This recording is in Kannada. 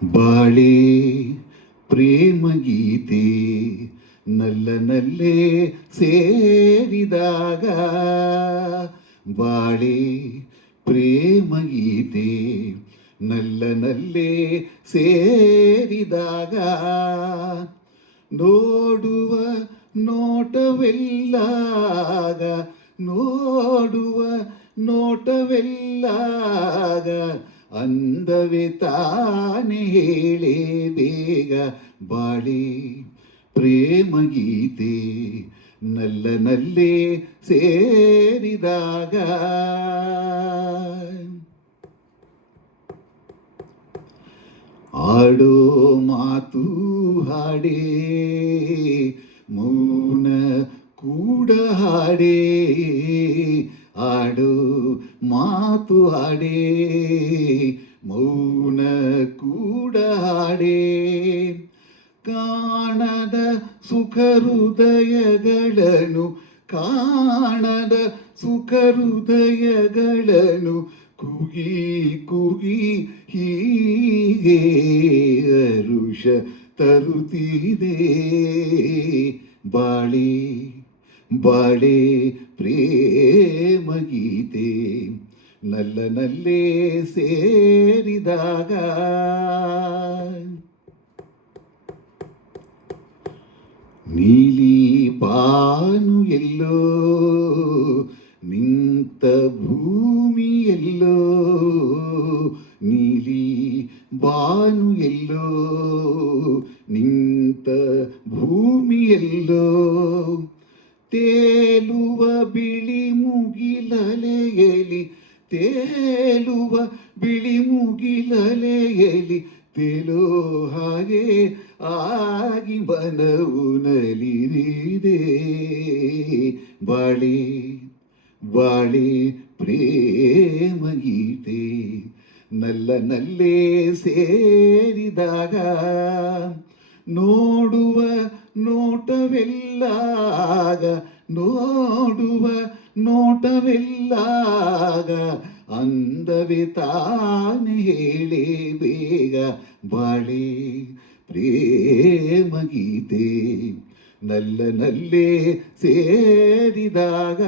ಬಾಳೆ ಪ್ರೇಮ ಗೀತೆ ನಲ್ಲ ನಲ್ಲೇ ಸೇರಿದಾಗ, ಬಾಳೆ ಪ್ರೇಮ ಗೀತೆ ನಲ್ಲ ನಲ್ಲೇ ಸೇರಿದಾಗ, ನೋಡುವ ನೋಟವೆಲ್ಲಾಗ, ನೋಡುವ ನೋಟವೆಲ್ಲಾಗ ಅಂದವೆ ತಾನೇ ಹೇಳೇ ಬೇಗ. ಬಾಳೆ ಪ್ರೇಮ ಗೀತೆ ನಲ್ಲ ನಲ್ಲೇ ಸೇರಿದಾಗ. ಆಡೋ ಮಾತು ಹಾಡೇ, ಮೌನ ಕೂಡ ಹಾಡೇ, ಆಡೋ ಮಾತು ಹಾಡೇ, ಮೌನ ಕೂಡ ಹಾಡೇ, ಕಾಣದ ಸುಖ ಹೃದಯಗಳನ್ನು, ಕಾಣದ ಸುಖ ಹೃದಯಗಳನ್ನು ಕುಗಿ ಕುಗಿ ಹೀಗೆ ಹರುಷ ತರುತ್ತಿದೆ. ಬಾಳೆ ಬಾಳೆ ಪ್ರೇಮ ಗೀತೆ ನಲ್ಲ ನಲ್ಲೇ ಸೇರಿದಾಗ. ನೀಲಿ ಬಾನು ಎಲ್ಲೋ, ನಿಂತ ಭೂಮಿ ಎಲ್ಲೋ, ನೀಲಿ ಬಾನು ಎಲ್ಲೋ, ನಿಂತ ಭೂಮಿ ಎಲ್ಲೋ, ತೇಲುವ ಬಿಳಿ ಮುಗಿಲಲೆಯಲಿ, ತೇಲುವ ಬಿಳಿ ಮುಗಿಲಲೆಯಲಿ ತೇಲೋ ಹಾಗೆ ಆಗಿ ಮನವು ನಲಿದಿದೆ. ಬಾಳೆ ಬಾಳೆ ಪ್ರೇಮ ಗೀತೆ ನಲ್ಲ ನಲ್ಲೇ ಸೇರಿದಾಗ, ನೋಡುವ ನೋಟವೆಲ್ಲಾಗ, ನೋಡುವ ನೋಟವೆಲ್ಲಾಗ ಅಂದವೆ ತಾನೇ ಹೇಳೇ ಬೇಗ. ಬಾಳೆ ಪ್ರೇಮ ಗೀತೆ ನಲ್ಲ ನಲ್ಲೇ ಸೇರಿದಾಗ.